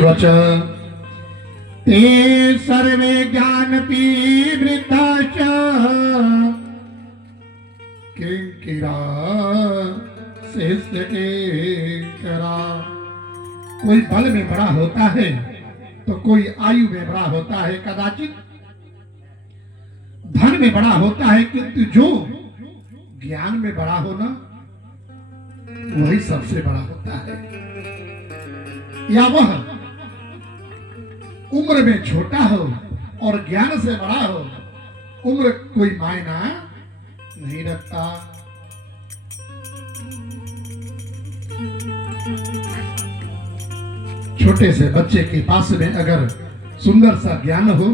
वच ते सर्वे ज्ञान पीवृताश्च किंकिरा शिष्य किंकरा। कोई बल में बड़ा होता है तो कोई आयु में बड़ा होता है, कदाचित धन में बड़ा होता है, किंतु जो ज्ञान में बड़ा हो ना वही सबसे बड़ा होता है। या वह उम्र में छोटा हो और ज्ञान से बड़ा हो, उम्र कोई मायना नहीं रखता। छोटे से बच्चे के पास में अगर सुंदर सा ज्ञान हो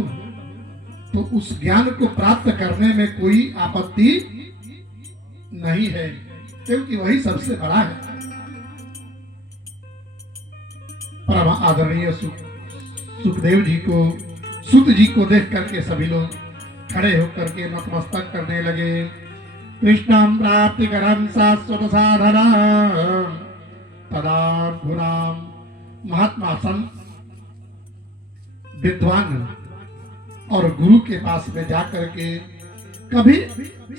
तो उस ज्ञान को प्राप्त करने में कोई आपत्ति नहीं है, क्योंकि वही सबसे बड़ा है। परम आदरणीय सुखदेव जी को, सुत जी को देख करके सभी लोग खड़े होकर के नतमस्तक करने लगे। कृष्णं प्राप्ति करम शाश्वत साधना तदा भुराम। महात्मा संत विद्वान और गुरु के पास में जाकर के कभी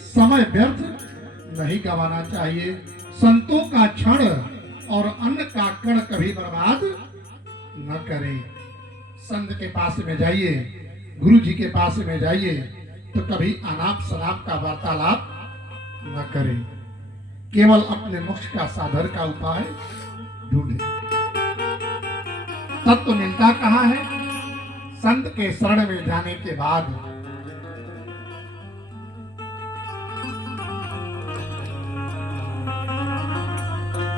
समय व्यर्थ नहीं गंवाना चाहिए। संतों का क्षण और अन्न का कण कभी बर्बाद न करें। संत के पास में जाइए, गुरु जी के पास में जाइए तो कभी अनाप शनाप का वार्तालाप न करें, केवल अपने मोक्ष का साधन का उपाय ढूंढे। तत्व मिलता कहाँ है? संत के शरण में जाने के बाद।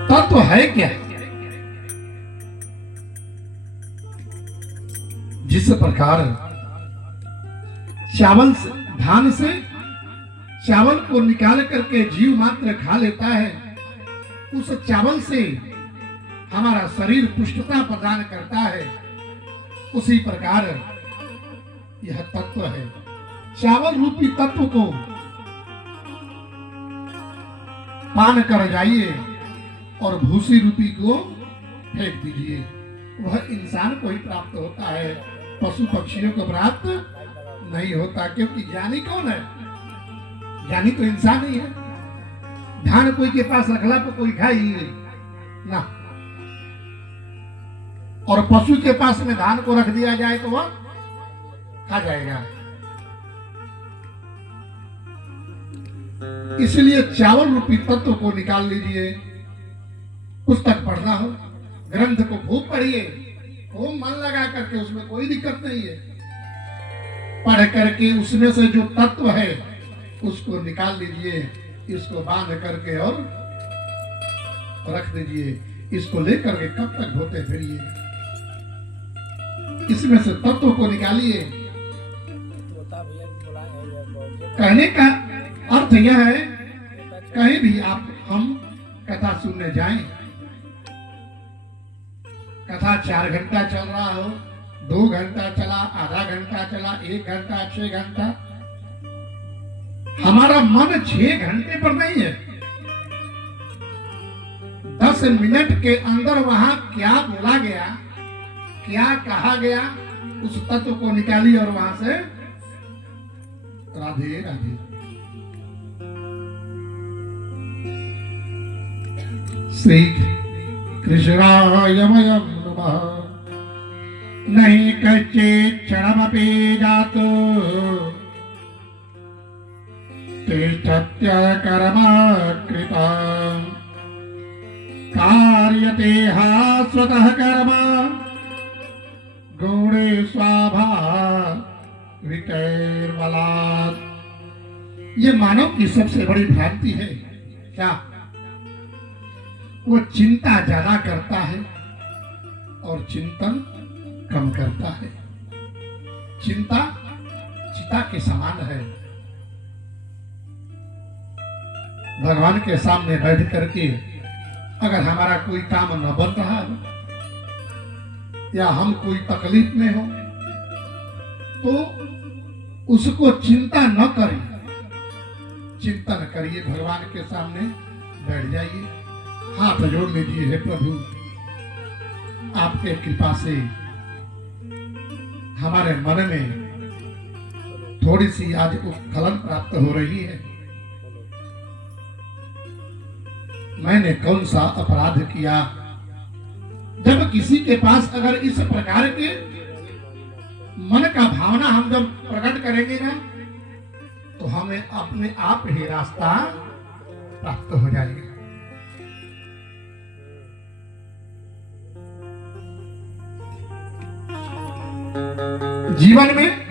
तत्व है क्या? जिस प्रकार चावल से, धान से चावल को निकाल करके जीव मात्र खा लेता है, उस चावल से हमारा शरीर पुष्टता प्रदान करता है, उसी प्रकार यह तत्व है। चावल रूपी तत्व को पान कर जाइए और भूसी रूपी को फेंक दीजिए, वह इंसान को ही प्राप्त होता है, पशु पक्षियों को प्राप्त नहीं होता। क्योंकि ज्ञानी कौन है? ज्ञानी तो इंसान ही है। धान कोई के पास रखला तो कोई खाई ना, और पशु के पास में धान को रख दिया जाए तो वह खा जाएगा। इसलिए चावल रूपी तत्व को निकाल लीजिए। पुस्तक पढ़ना हो, ग्रंथ को खूब पढ़िए, खूब मन लगा करके, उसमें कोई दिक्कत नहीं है। पढ़ करके उसमें से जो तत्व है उसको निकाल लीजिए, इसको बांध करके और रख दीजिए। इसको लेकर के कब तक धोते फिरिए? इसमें से तत्व को निकालिए। कहने का अर्थ यह है, कहीं भी आप हम कथा सुनने जाएं, कथा 4 घंटा चल रहा हो, 2 घंटा चला, आधा घंटा चला, 1 घंटा, 6 घंटा, हमारा मन 6 घंटे पर नहीं है। 10 मिनट के अंदर वहां क्या बोला गया, क्या कहा गया, उस तत्व को निकालिए और वहां से राधे राधे। श्री कृष्णाय वयं नमः। नहीं कच्चे क्षणमपि जातो तिष्ठत्य कर्मा कृता कार्यते स्वतः कर्म गुणे स्वाभाविकैर्बलात्। ये मानव की सबसे बड़ी भ्रांति है। क्या? वो चिंता ज्यादा करता है और चिंतन कम करता है। चिंता चिता के समान है। भगवान के सामने बैठ करके अगर हमारा कोई काम न बन रहा है या हम कोई तकलीफ में हो तो उसको चिंता न करें, चिंतन करिए। भगवान के सामने बैठ जाइए, हाथ जोड़ लीजिए, हे प्रभु आपके कृपा से हमारे मन में थोड़ी सी आज उत्खलन प्राप्त हो रही है। मैंने कौन सा अपराध किया? जब किसी के पास अगर इस प्रकार के मन का भावना हम जब प्रकट करेंगे ना, तो हमें अपने आप ही रास्ता प्राप्त हो जाएगा। जीवन में